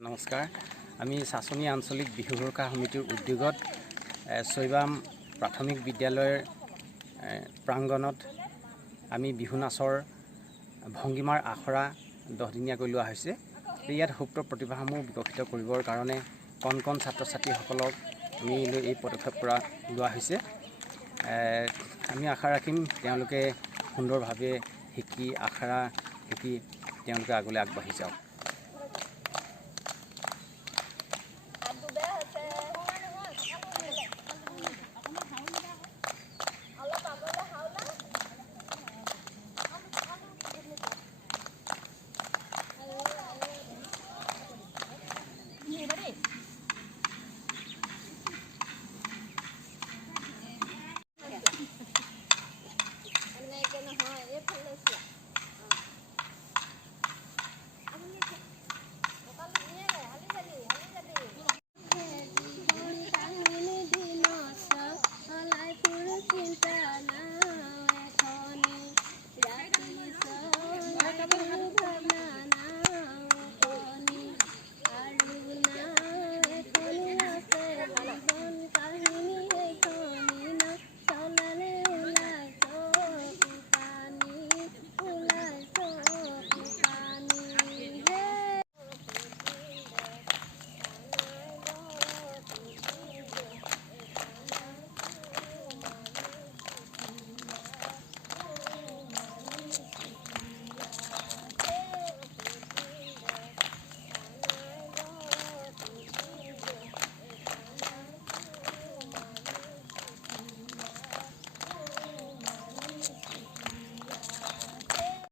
নমস্কাৰ, আমি চাচনি আঞ্চলিক বিহু সুৰক্ষা সমিতিৰ উদ্যোগত চৈবাম প্ৰাথমিক বিদ্যালয়ৰ প্ৰাংগণত আমি বিহু নাচৰ ভংগীমাৰ আখৰা 10 দিনীয়াকৈ লোৱা হৈছে। ইয়াত সুপ্ত প্ৰতিভাসমূহ বিকশিত কৰিবৰ কাৰণে কণ কণ ছাত্ৰ ছাত্ৰীসকলক আমি এই পদক্ষেপ লোৱা হৈছে। আমি আশা ৰাখিম তেওঁলোকে সুন্দৰভাৱে শিকি আখৰা শিকি তেওঁলোকে আগলৈ আগবাঢ়ি যাওক।